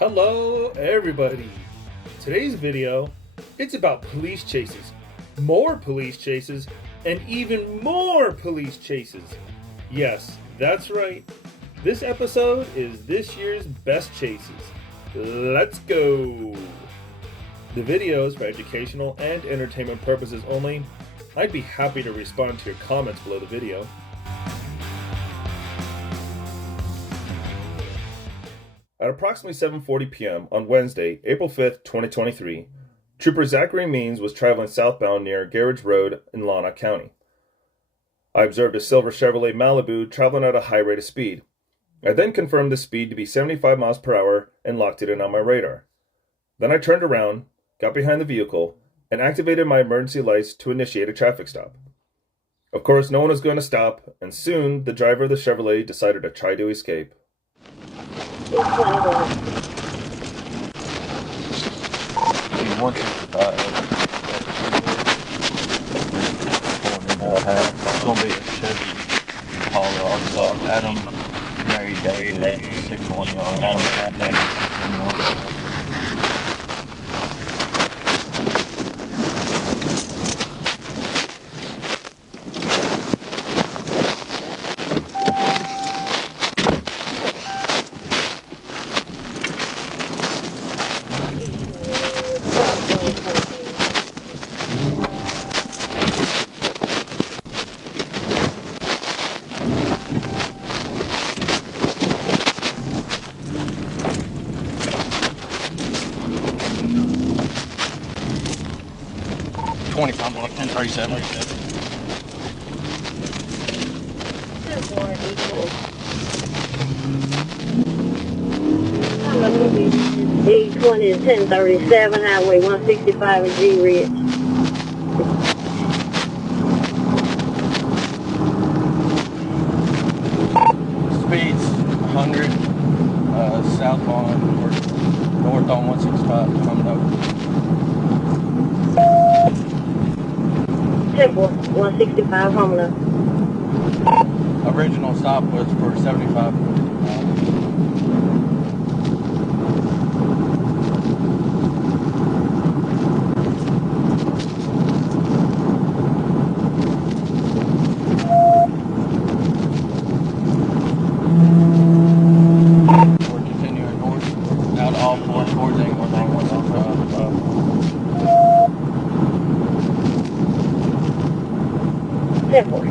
Hello everybody! Today's video, it's about police chases, more police chases, and even more police chases. Yes, that's right. This episode is this year's best chases. Let's go! The video is for educational and entertainment purposes only. I'd be happy to respond to your comments below the video. At approximately 7:40 p.m. on Wednesday, April 5th, 2023, Trooper Zachary Means was traveling southbound near Garage Road in Lana County. I observed a silver Chevrolet Malibu traveling at a high rate of speed. I then confirmed the speed to be 75 miles per hour and locked it in on my radar. Then I turned around, got behind the vehicle, and activated my emergency lights to initiate a traffic stop. Of course, no one was going to stop, and soon the driver of the Chevrolet decided to try to escape. It's gonna be a Chevy Impala. So Adam, Mary, David, 6-1 yard. Adam, $25 block 1037. D20 is 1037, Highway 165 in G Ridge. Speeds 100, southbound, north on 165, coming over. 165, Homeland. Original stop was for 75. We're continuing north, out all four towards England on 165. 10-4.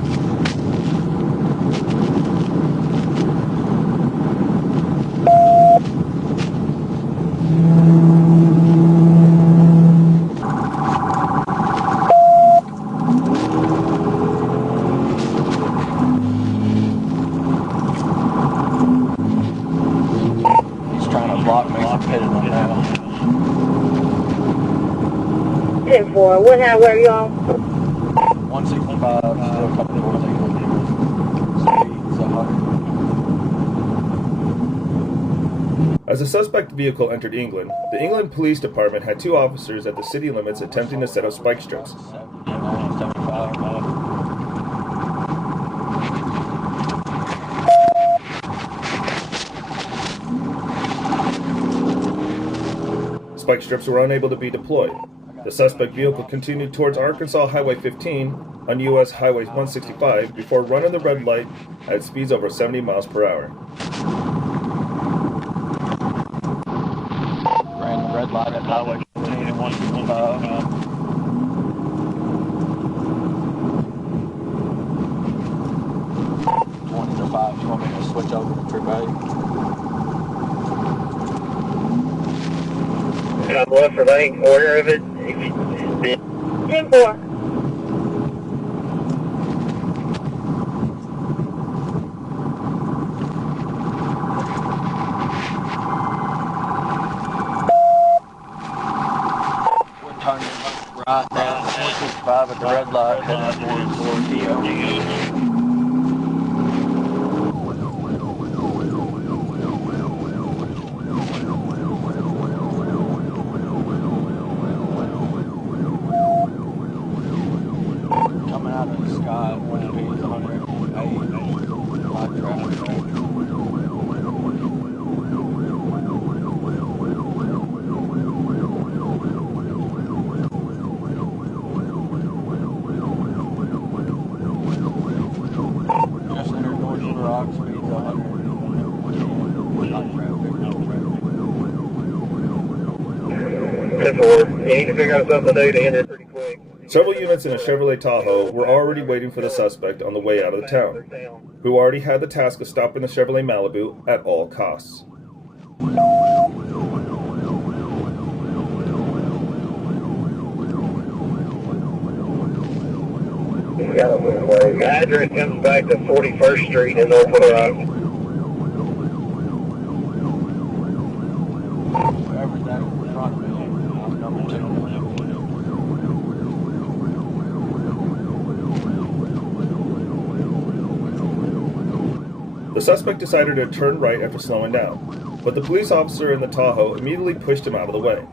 He's trying to block me. I'm headed on now. 10-4. What highway are you on? 165, still coming towards England. Speeds 100. As the suspect vehicle entered England, the England Police Department had two officers at the city limits attempting to set up spike strips. 75. Spike strips were unable to be deployed. The suspect vehicle continued towards Arkansas Highway 15 on U.S. Highway 165 before running the red light at speeds over 70 miles per hour. Ran the red light at Highway 15 and 165. 20 to 5. You want me to switch over to True Bay? I'm left for lane order of it. 10-4. We're turning right down 165 at the red light, heading towards Theo. Coming out of the sky, one speed 108, light traffic. 10-4. You need to figure out something to do to end it pretty quick. Several units in a Chevrolet Tahoe were already waiting for the suspect on the way out of the town, who already had the task of stopping the Chevrolet Malibu at all costs. The address comes back to 41st Street in Northwood Rock. Whoever that was front of me, I'm number 2. The suspect decided to turn right after slowing down, but the police officer in the Tahoe immediately pushed him out of the way.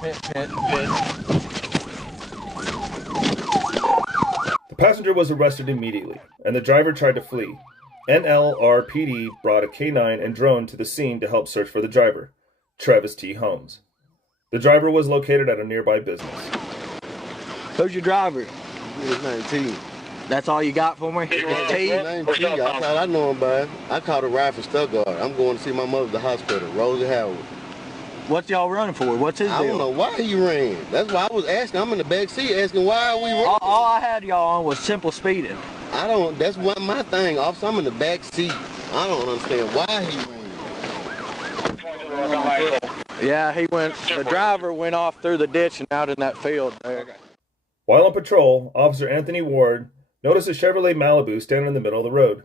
Pit. The passenger was arrested immediately, and the driver tried to flee. NLRPD brought a K9 and drone to the scene to help search for the driver, Travis T. Holmes. The driver was located at a nearby business. Who's your driver? His name T. That's all you got for me? T? His name T. I thought I know him by. I caught a ride from Stuttgart. I'm going to see my mother at the hospital, Rosie Howard. What's y'all running for? What's his deal? I don't know why he ran. That's why I was asking. I'm in the back seat asking why are we running. All I had y'all on was simple speeding. That's what my thing, officer. I'm in the back seat. I don't understand why he ran. Yeah, the driver went off through the ditch and out in that field there. While on patrol, Officer Anthony Ward noticed a Chevrolet Malibu standing in the middle of the road.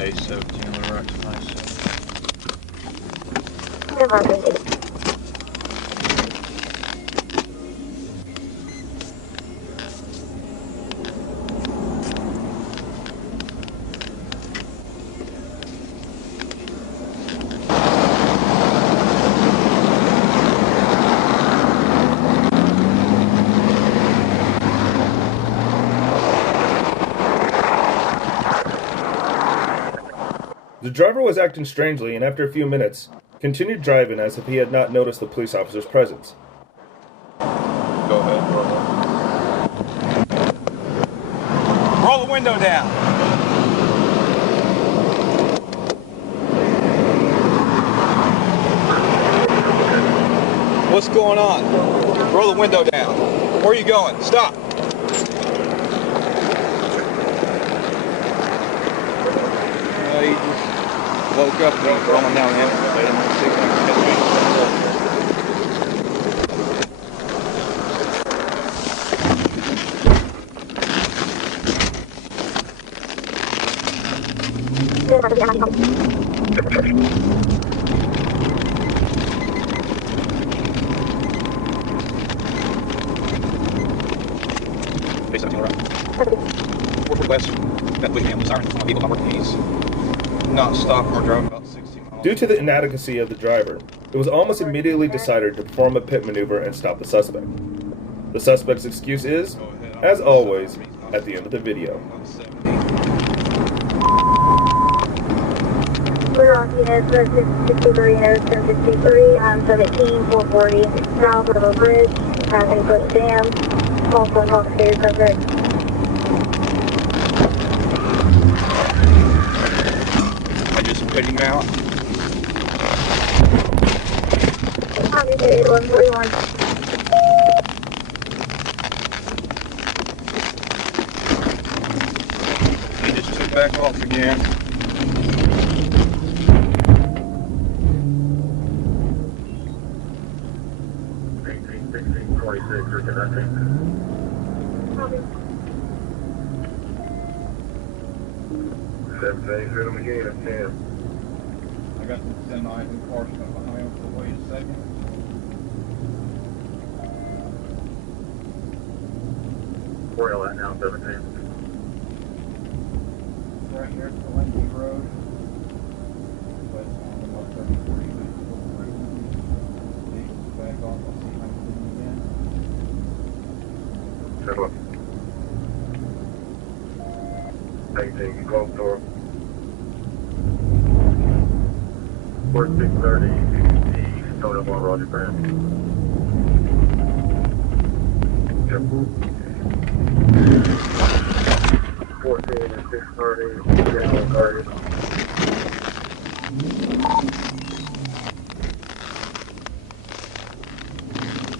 A17 on the right to my The driver was acting strangely and after a few minutes, continued driving as if he had not noticed the police officer's presence. Go ahead, roll the window down. What's going on? Roll the window down. Where are you going? Stop. He just woke up and he's rolling down the interstate. I'm gonna see if I can catch him. Base 17 right. 4 west. That way, man, siren. People not working these. Not stop or drive about 60 miles. Due to the inadequacy of the driver, it was almost immediately decided to perform a pit maneuver and stop the suspect. The suspect's excuse is, as always, at the end of the video. We're on units 63 and 1063 on 17, 440, south of a bridge, passing foot dam, also Hochgeschwindigkeits subject. I just put him out. Obviously, 141. He just took back off again. I got the semi and car stuff behind him, so wait a second. Where are you at now, 17? Right here at the Lindsay Road. But on about 33, but it's still cruising. Vehicle's back off, I'll see if I can get him again. Good luck. 18, you close door. 4630, East, Totem on Roger Brand. 14 and 630, general target.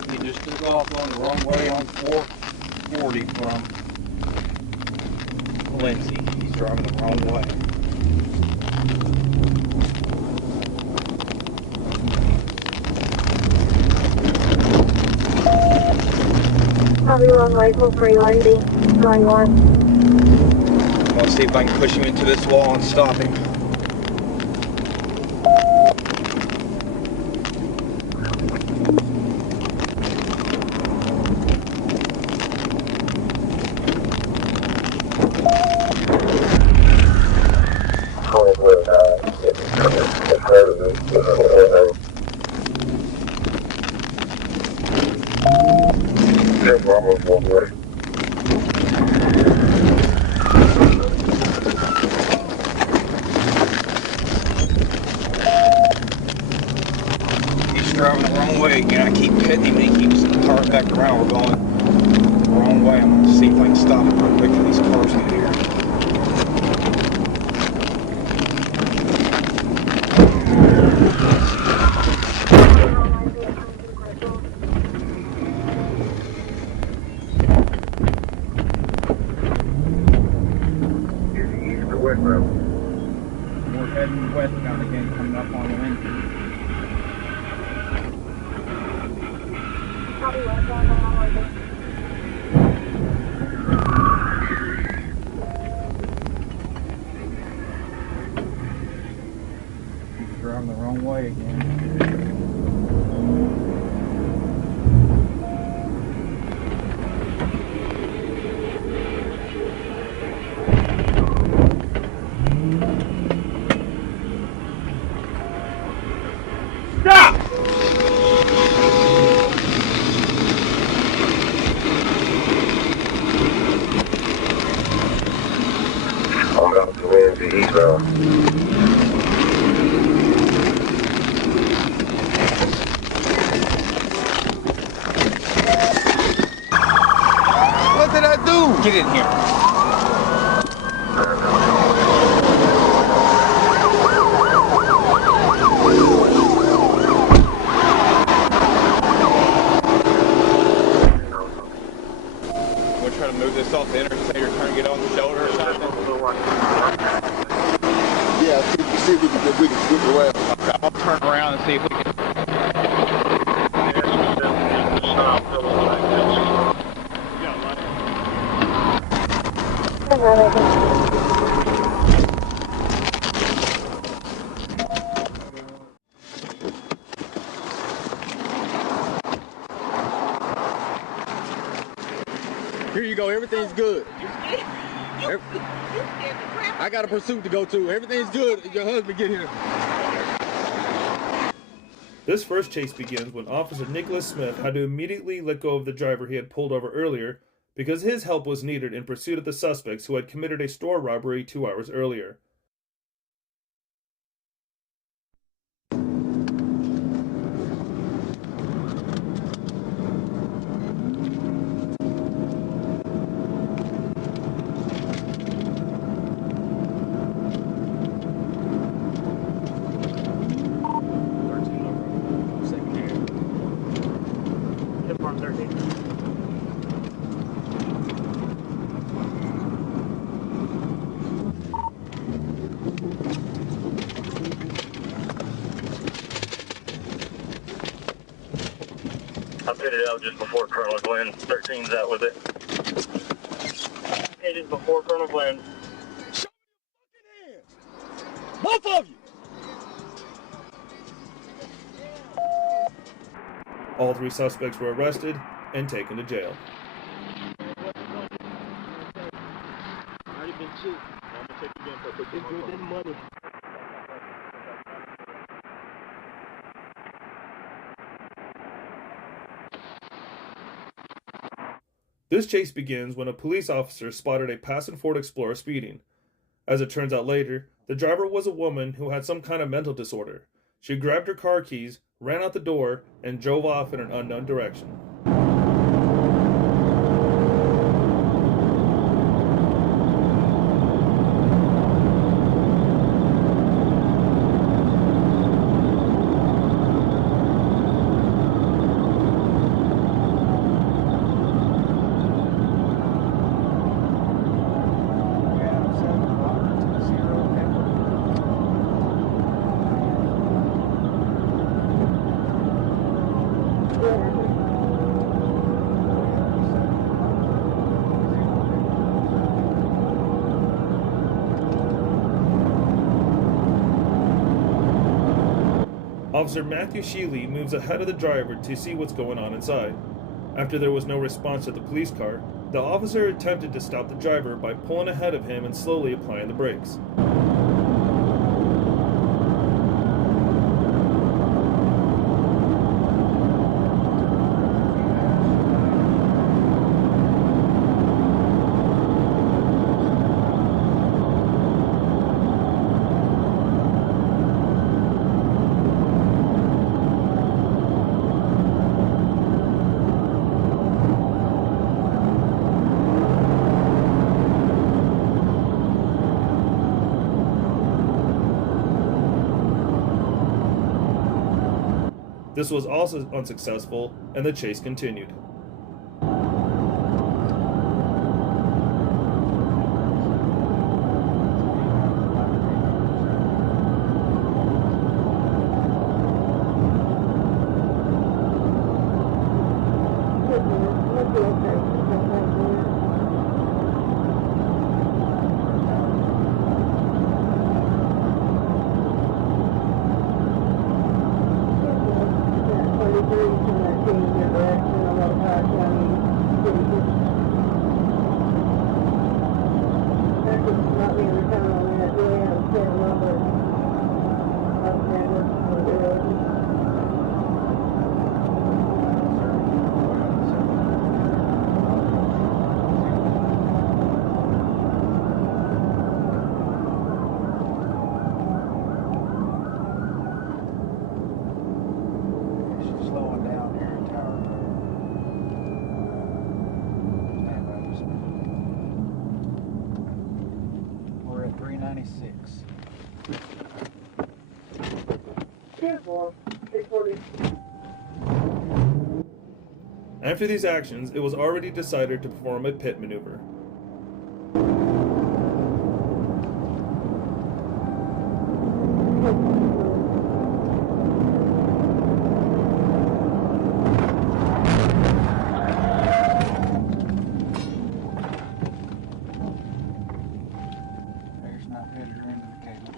He just took off on the wrong way on 440 from Lindsay. He's driving the wrong way. Copy wrong way, 440 Lindsay, going north. I'm gonna see if I can push him into this wall and stop him. He's driving the wrong way again. I keep hitting him and he keeps turning back around. We're going the wrong way. I'm gonna see if I can stop him real quick before these cars get here. We're heading westbound again, coming up on Lindsay. Copy westbound, going on Lindsay. He's driving the wrong way again. I'm out to Lindsay eastbound. What did I do? Get in here. We'll try to move this off the interstate or trying to get on the shoulder or something. Yeah, see if we can switch around. Okay, I'll turn around and see if we can. Here you go, everything's good. I got a pursuit to go to. Everything's good. Your husband get here. This first chase begins when Officer Nicholas Smith had to immediately let go of the driver he had pulled over earlier because his help was needed in pursuit of the suspects who had committed a store robbery 2 hours earlier. I pitted out just before Colonel Glenn. 13's out with it. It is before Colonel Glenn. Both of you. All 3 suspects were arrested and taken to jail. This chase begins when a police officer spotted a passing Ford Explorer speeding. As it turns out later, the driver was a woman who had some kind of mental disorder. She grabbed her car keys, ran out the door, and drove off in an unknown direction. Officer Matthew Sheely moves ahead of the driver to see what's going on inside. After there was no response to the police car, the officer attempted to stop the driver by pulling ahead of him and slowly applying the brakes. This was also unsuccessful, and the chase continued. We're at 396. After these actions, it was already decided to perform a pit maneuver. There's not header into the cable.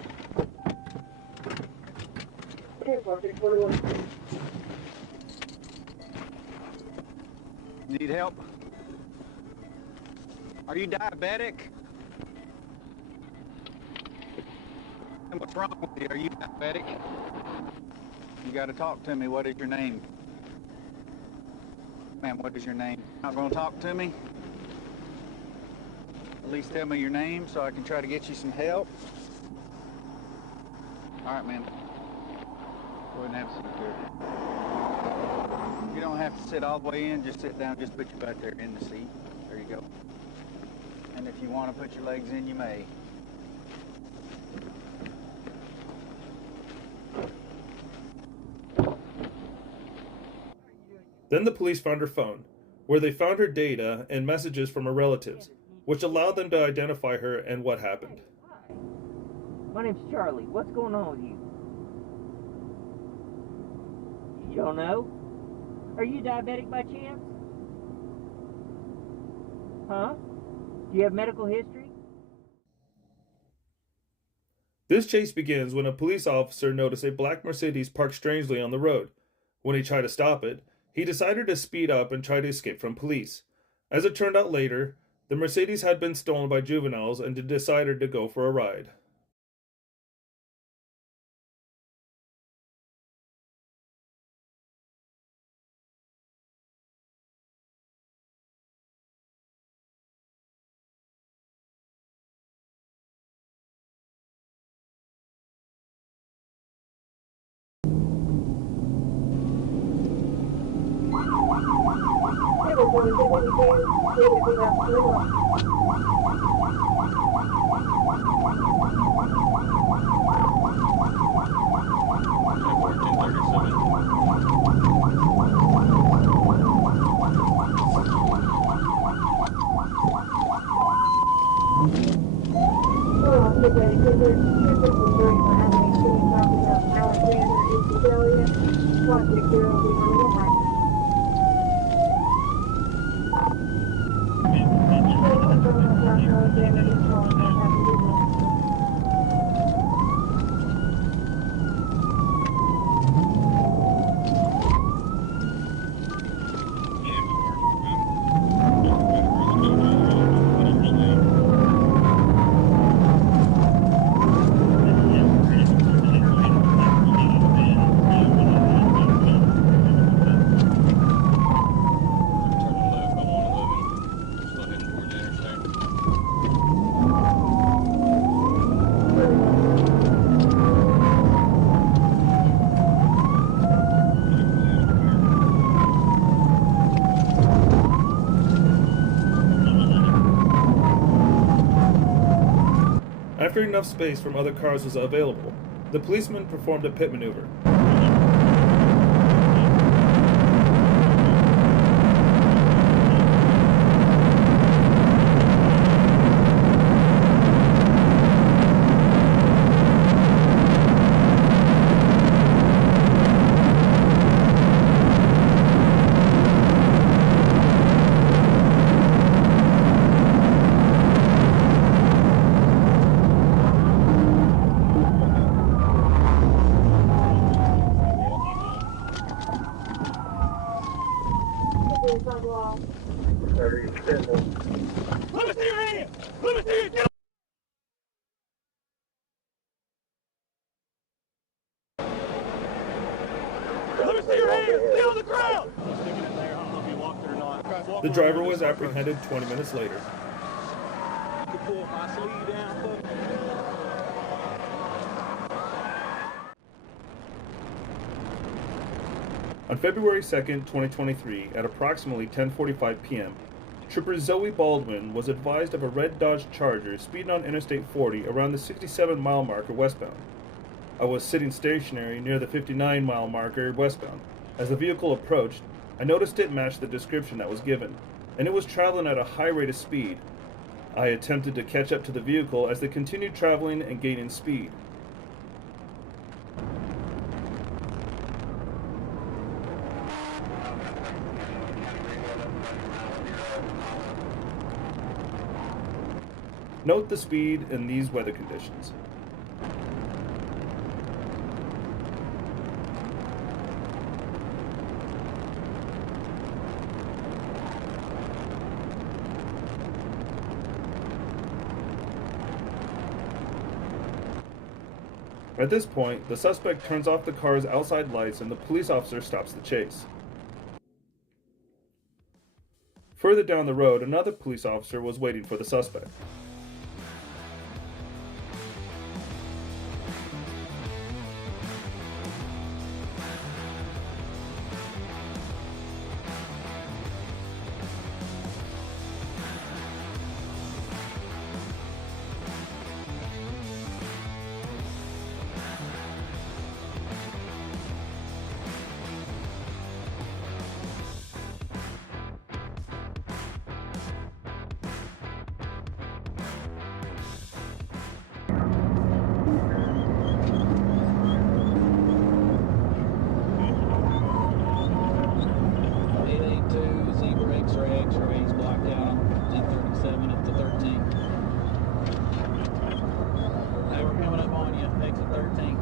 Need help? Are you diabetic? And what's wrong with you? Are you diabetic? You got to talk to me. What is your name? Ma'am, what is your name? Not going to talk to me? At least tell me your name so I can try to get you some help. All right, ma'am. Go ahead and have a seat here. You don't have to sit all the way in. Just sit down. Just put your butt there in the seat. There you go. And if you want to put your legs in, you may. Then the police found her phone, where they found her data and messages from her relatives, which allowed them to identify her and what happened. Hi. My name's Charlie. What's going on with you? You don't know? Are you diabetic by chance? Huh? Do you have medical history? This chase begins when a police officer noticed a black Mercedes parked strangely on the road. When he tried to stop it, he decided to speed up and try to escape from police. As it turned out later, the Mercedes had been stolen by juveniles and decided to go for a ride. Alexander After enough space from other cars was available, the policeman performed a pit maneuver. The driver was apprehended 20 minutes later. On February 2nd, 2023, at approximately 10:45 p.m., Trooper Zoe Baldwin was advised of a red Dodge Charger speeding on Interstate 40 around the 67-mile marker westbound. I was sitting stationary near the 59-mile marker westbound. As the vehicle approached, I noticed it matched the description that was given, and it was traveling at a high rate of speed. I attempted to catch up to the vehicle as they continued traveling and gaining speed. Note the speed in these weather conditions. At this point, the suspect turns off the car's outside lights and the police officer stops the chase. Further down the road, another police officer was waiting for the suspect. X-rays blocked out 1037 up to 13. Hey, we're coming up on you, exit 13.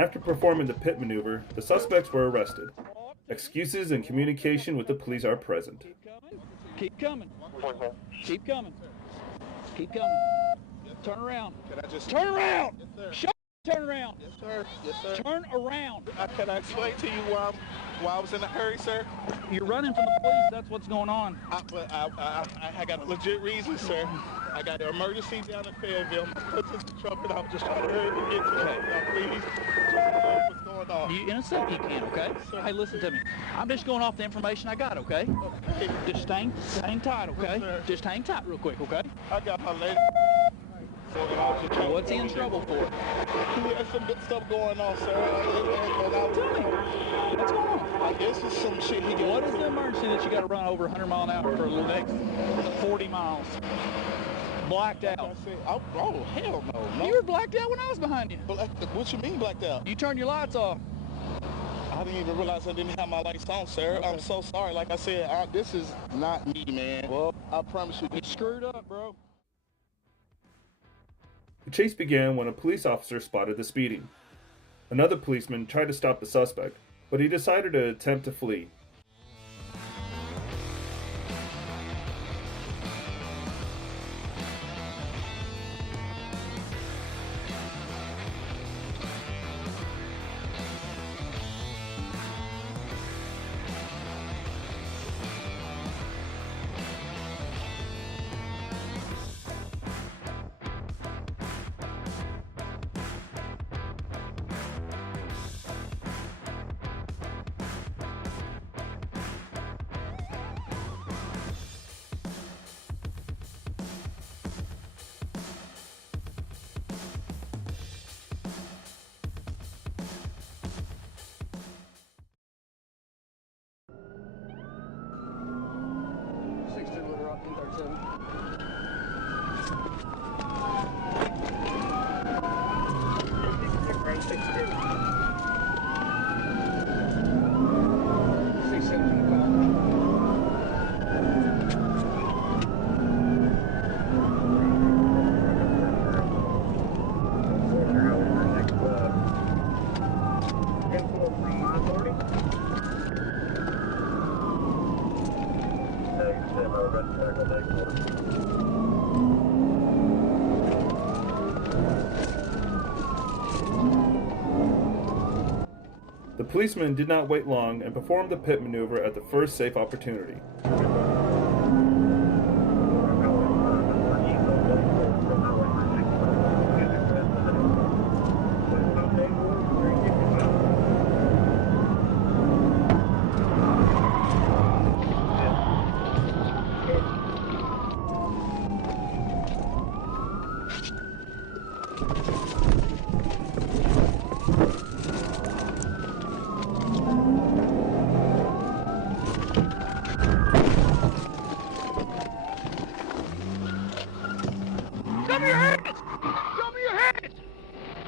After performing the pit maneuver, the suspects were arrested. Excuses and communication with the police are present. Keep coming. Keep coming. Keep coming. Turn around. Can I just Turn around. Yes, sir. Shut. Turn around. Yes, sir. Yes, sir. Turn around. Can I explain to you why I was in a hurry, sir? You're running from the police. That's what's going on. I got a legit reason, sir. I got an emergency down in Fayetteville. My cousin's in trouble, and I was just trying to hurry to get to it. Now, please, just know what's going on. You innocent? You can, okay? Sir. Hey, listen to me. I'm just going off the information I got, okay? Just hang tight, okay? Sir. Just hang tight real quick, okay? I got my lady. So I was just trying What's he to in trouble for? He has some good stuff going on, sir. Tell me. What's going on? I guess it's some shit he got. What is the emergency that you got to run over 100 mile an hour for the next 40 miles? Blacked Like I out. said, oh, hell no. You were blacked out when I was behind you. What you mean blacked out? You turned your lights off. I didn't even realize I didn't have my lights on, sir. Okay. I'm so sorry. Like I said, this is not me, man. Well, I promise you. You screwed up, bro. The chase began when a police officer spotted the speeding. Another policeman tried to stop the suspect, but he decided to attempt to flee. The policeman did not wait long and performed the pit maneuver at the first safe opportunity. Show me your hands! Show me your hands!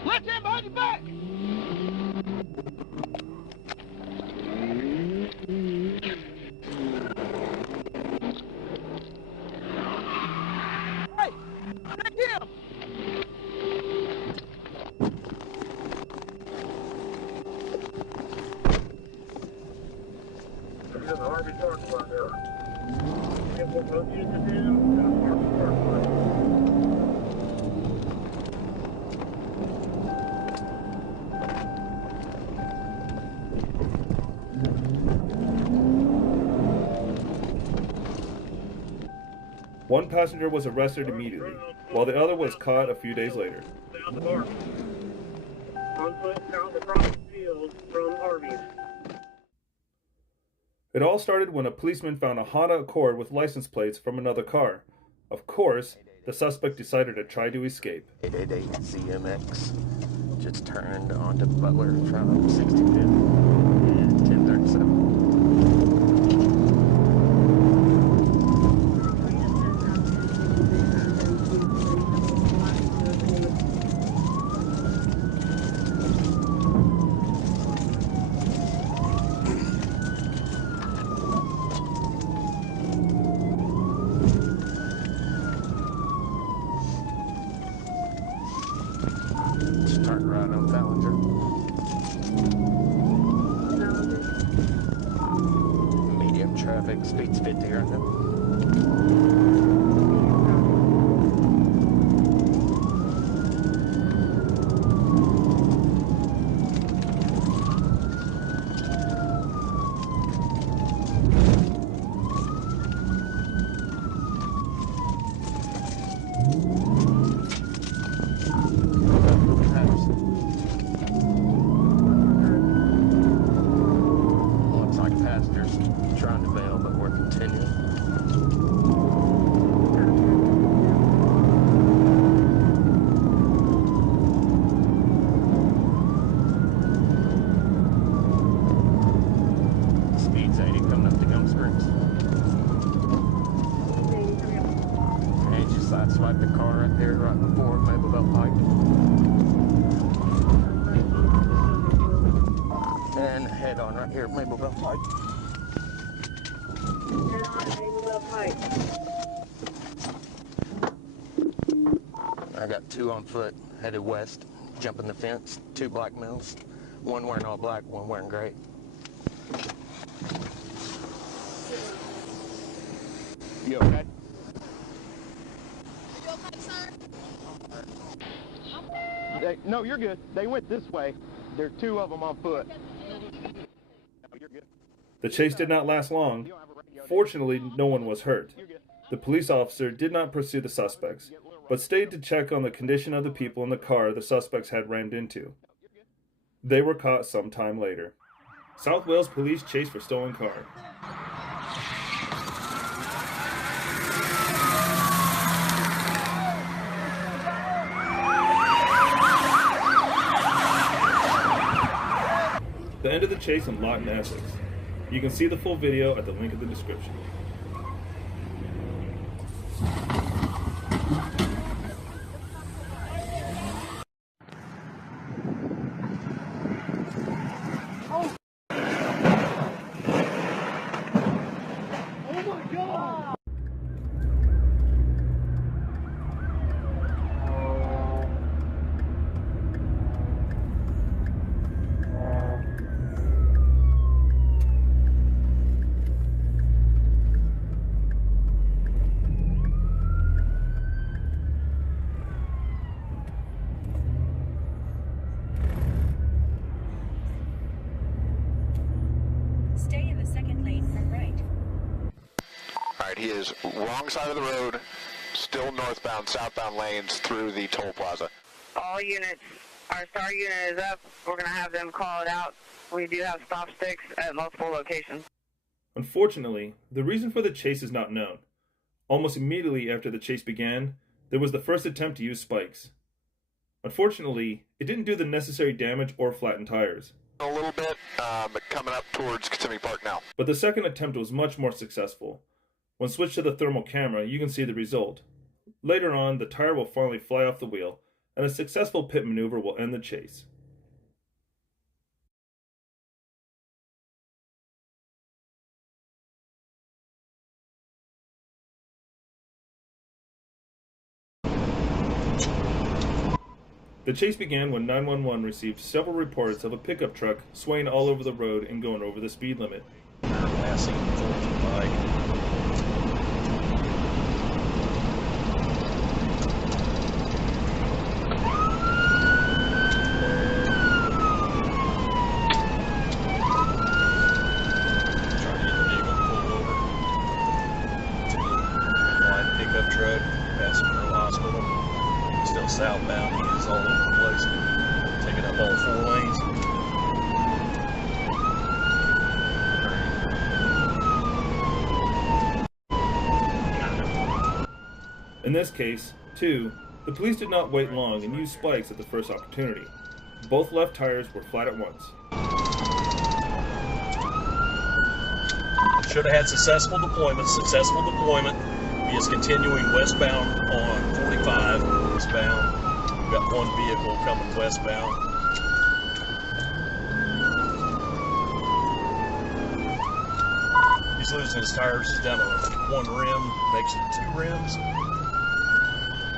Left hand behind your back! Hey! Take him! There's an Harvey parking lot there. And we'll both use the Harvey parking lot. One passenger was arrested immediately, while the other was caught a few days later. Down the bar. 1 foot down across the field from Harvey's. It all started when a policeman found a Honda Accord with license plates from another car. Of course, the suspect decided to try to escape. 888 CMX just turned onto Butler, traveling 62 and 1037. Turn right on Ballinger. Medium traffic, speed's 50 right now. Looks like passengers trying to bail, but we're continuing. Speed's 80 coming up to Gum Springs. And just sideswiped the car right there, right before Mableville Pike. And head on right here at Mableville Pike. Head on Mableville Pike. I got 2 on foot, headed west, jumping the fence, 2 black males, 1 wearing all black, 1 wearing gray. You okay? No, you're good. They went this way. There are 2 of them on foot. No, you're good. The chase did not last long. Fortunately, no one was hurt. The police officer did not pursue the suspects, but stayed to check on the condition of the people in the car the suspects had rammed into. They were caught some time later. South Wales police chase for stolen car. The end of the chase in Lawton, Essex. You can see the full video at the link in the description. He is wrong side of the road, still northbound, southbound lanes through the toll plaza. All units, our star unit is up. We're going to have them call it out. We do have stop sticks at multiple locations. Unfortunately, the reason for the chase is not known. Almost immediately after the chase began, there was the first attempt to use spikes. Unfortunately, it didn't do the necessary damage or flatten tires. A little bit, but coming up towards Kissimmee Park now. But the second attempt was much more successful. When switched to the thermal camera, you can see the result. Later on, the tire will finally fly off the wheel, and a successful pit maneuver will end the chase. The chase began when 911 received several reports of a pickup truck swaying all over the road and going over the speed limit. Passing the bike. Trying to get the vehicle to pull over. White pickup truck passing through the hospital. Still southbound, he is all over the place, taking up all 4 lanes. In this case, too, the police did not wait long and used spikes at the first opportunity. Both left tires were flat at once. Should have had successful deployment. He is continuing westbound on 45. Westbound. We've got one vehicle coming westbound. He's losing his tires. He's down to 1 rim. Makes it 2 rims.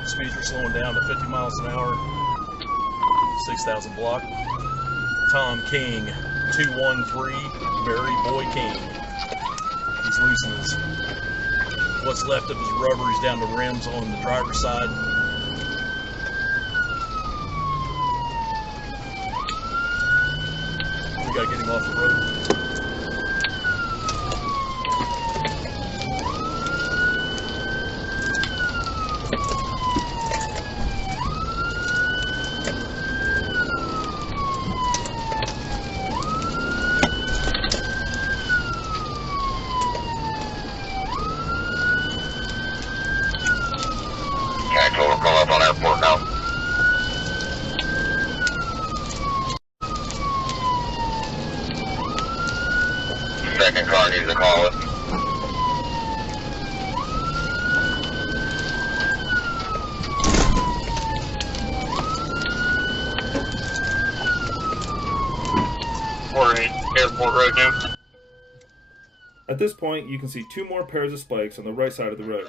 Speeds are slowing down to 50 miles an hour. 6,000 block. Tom King, 213, Barry Boy King. He's losing his, what's left of his rubber. He's down to rims on the driver's side. We gotta get him off the road. Second car needs to call it. Airport Road now. At this point, you can see 2 more pairs of spikes on the right side of the road.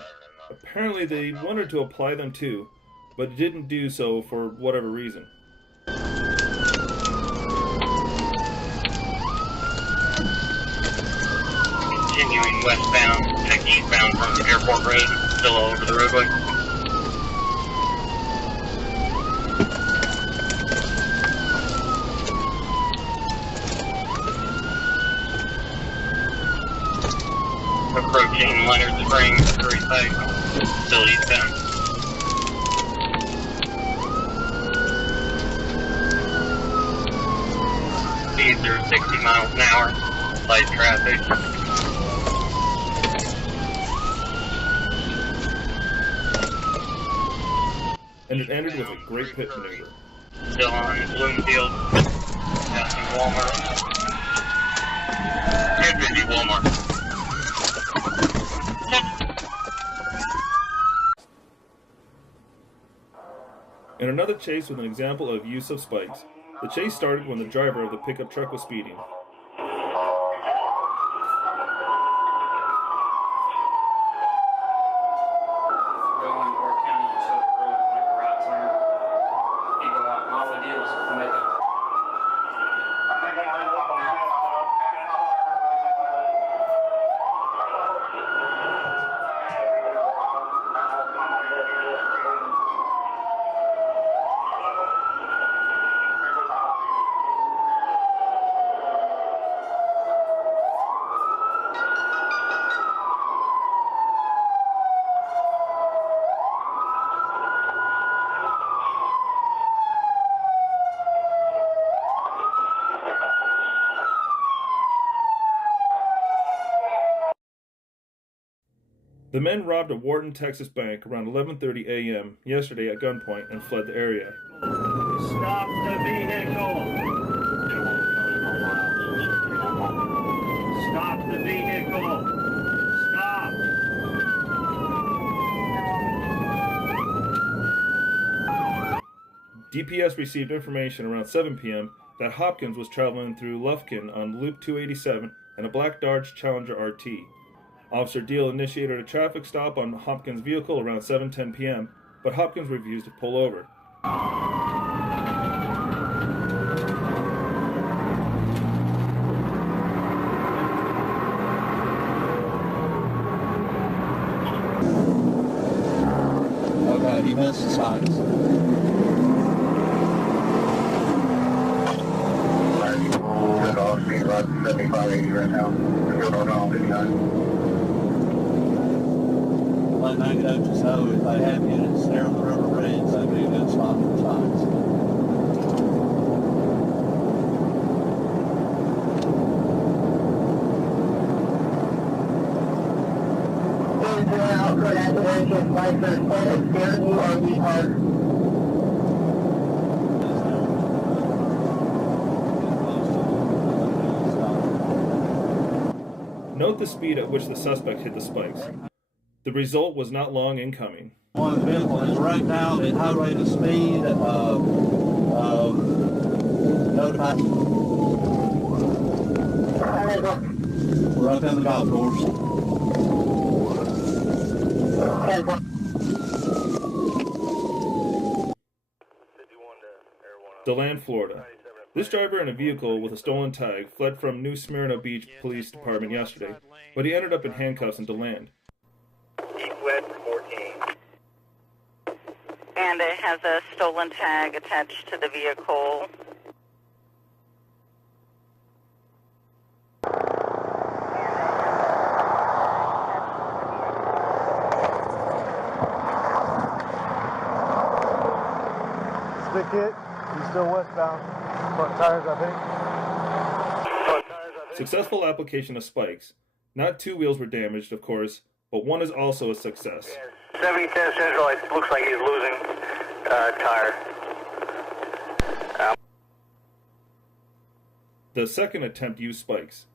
Apparently, they wanted to apply them too, but didn't do so for whatever reason. Continuing westbound, check eastbound from Airport Road, still all over the roadway. Approaching Leonard Springs, 35, still eastbound. Speeds are 60 miles an hour, light traffic. And it ended with a great pit maneuver. Still on Bloomfield, passing Walmart. Good 50 Walmart. In another chase with an example of use of spikes, the chase started when the driver of the pickup truck was speeding. The men robbed a Wharton, Texas bank around 11:30 a.m. yesterday at gunpoint and fled the area. Stop the vehicle! Stop the vehicle! Stop! DPS received information around 7 p.m. that Hopkins was traveling through Lufkin on Loop 287 in a black Dodge Challenger RT. Officer Deal initiated a traffic stop on Hopkins' vehicle around 7:10 p.m., but Hopkins refused to pull over. Okay, he missed the signs. Good off, speed about 75-80 right now. We're going on 59. Like I could just know if I had units there on the River Bridge, that'd be a good spot for signs. Note the speed at which the suspect hit the spikes. The result was not long in coming. One vehicle is right now at high rate of speed, notified. We're up in the golf course. DeLand, Florida. This driver in a vehicle with a stolen tag fled from New Smyrna Beach Police Department yesterday, but he ended up in handcuffs in DeLand. East-West 14. And it has a stolen tag attached to the vehicle. Stick it. He's still westbound. Front tires, I think. Successful application of spikes. Not 2 wheels were damaged, of course, but one is also a success. 7010 Central, it looks like he's losing tire. The second attempt used spikes.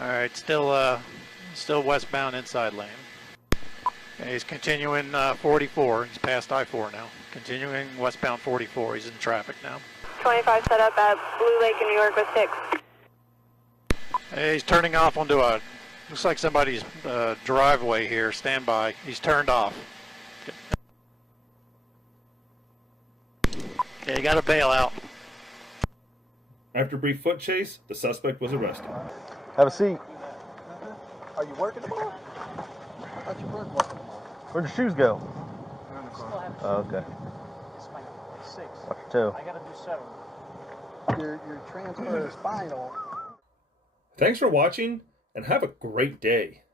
All right, still westbound inside lane. And he's continuing 44. He's past I-4 now. Continuing westbound 44. He's in traffic now. 25 set up at Blue Lake in New York with 6. Hey, he's turning off onto a, looks like somebody's driveway here. Stand by. He's turned off. Okay, you got to bail out. After a brief foot chase, the suspect was arrested. Have a seat. Are you working tomorrow? I thought you weren't working tomorrow. Where'd your shoes go? They're in the car. Oh, okay. It's my 6. Watch your toe. I gotta do 7. Your transfer is final. Thanks for watching, and have a great day.